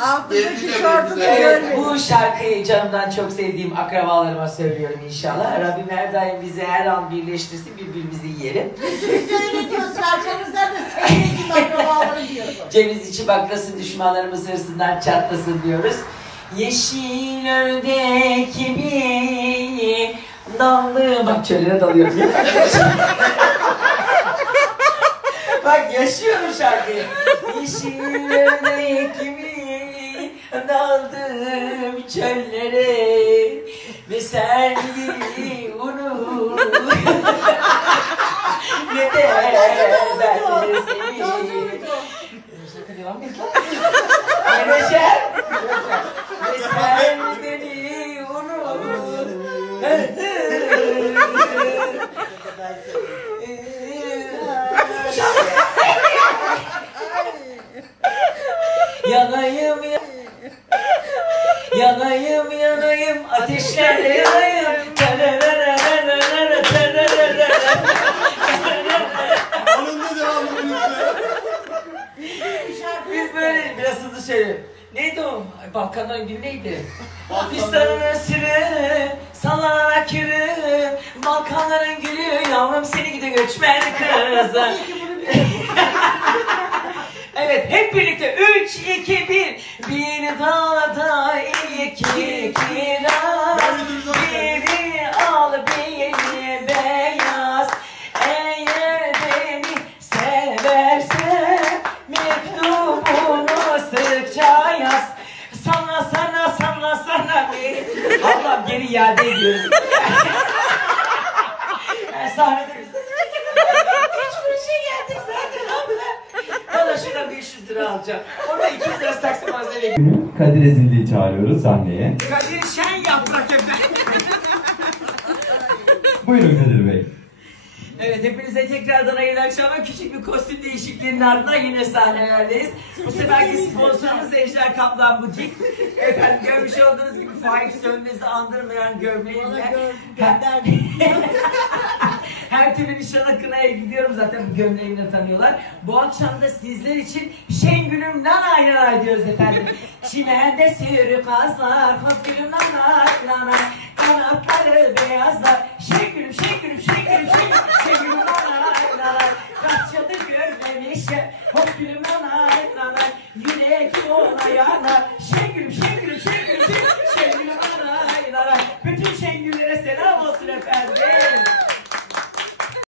Altındaki şortunu görmedim. Bu şarkıyı canımdan çok sevdiğim akrabalarıma söylüyorum inşallah. Rabbim her daim bizi her an birleştirsin, birbirimizi yiyelim. Siz öyle diyorsun, arkamızdan da sevdiğim akrabaları diyorsun. Ceviz içi baklasın, düşmanlarımız hırsından çatlasın diyoruz. Yeşil ördek gibi dallı... Bak çöllere dalıyorum. Bak yaşıyorum şarkıyı. Yeşil ördek gibi daldım çöllere ve sen gibi unut. Ne de ben de seni. Şarkı devam et lan. Menajer. Ve sen beni unut. Yanayım yanayım yanayım ateşlerde yanayım. Anında devam ediyoruz. Biz böyle biraz hızlı söylüyoruz. Neydi o? Balkanların günü neydi? Pakistan'ın esiri, salanak yürü, Balkanların gülü, yavrum seni gidi göçmen kız. Evet, hep birlikte 3, 2, 1. Bir dağda iki kiraz, biri al biri beyaz. Eğer beni seversen mektubunu sıkça yaz. Sana beni. Allah'ım geri iade ediyorum. Ben sahnede hiç şey geldik zaten abla. Bana şuradan 500 lira alacağım. Orada 200 lira taksi malzeme. Kadir Ezildi'yi çağırıyoruz sahneye. Kadir şen yaprak efendim. Buyurun Kadir Bey. Evet, hepinize tekrardan hayırlı akşamlar. Küçük bir kostüm değişikliğinin ardından yine sahnelerdeyiz. Bu seferki sponsorumuz Ejder Kaplan Butik. Efendim görmüş olduğunuz gibi Faik Sönmez'i andırmayan gömleğimle her türlü nişana kınaya gidiyorum, zaten bu gömleğimle tanıyorlar. Bu akşam da sizler için Şengül'üm nanay nanay diyoruz efendim. Çimende sürü kazlar, hop nanay nanay, kanatları beyazlar. Şengül'üm Şengül'üm Şengül'üm Şengül'üm nanay nanay, kaç yıldır görmemişim, hop gülüm nanay nanay, yürek yola yanar. Şengül'üm Şengül'üm Şengül'üm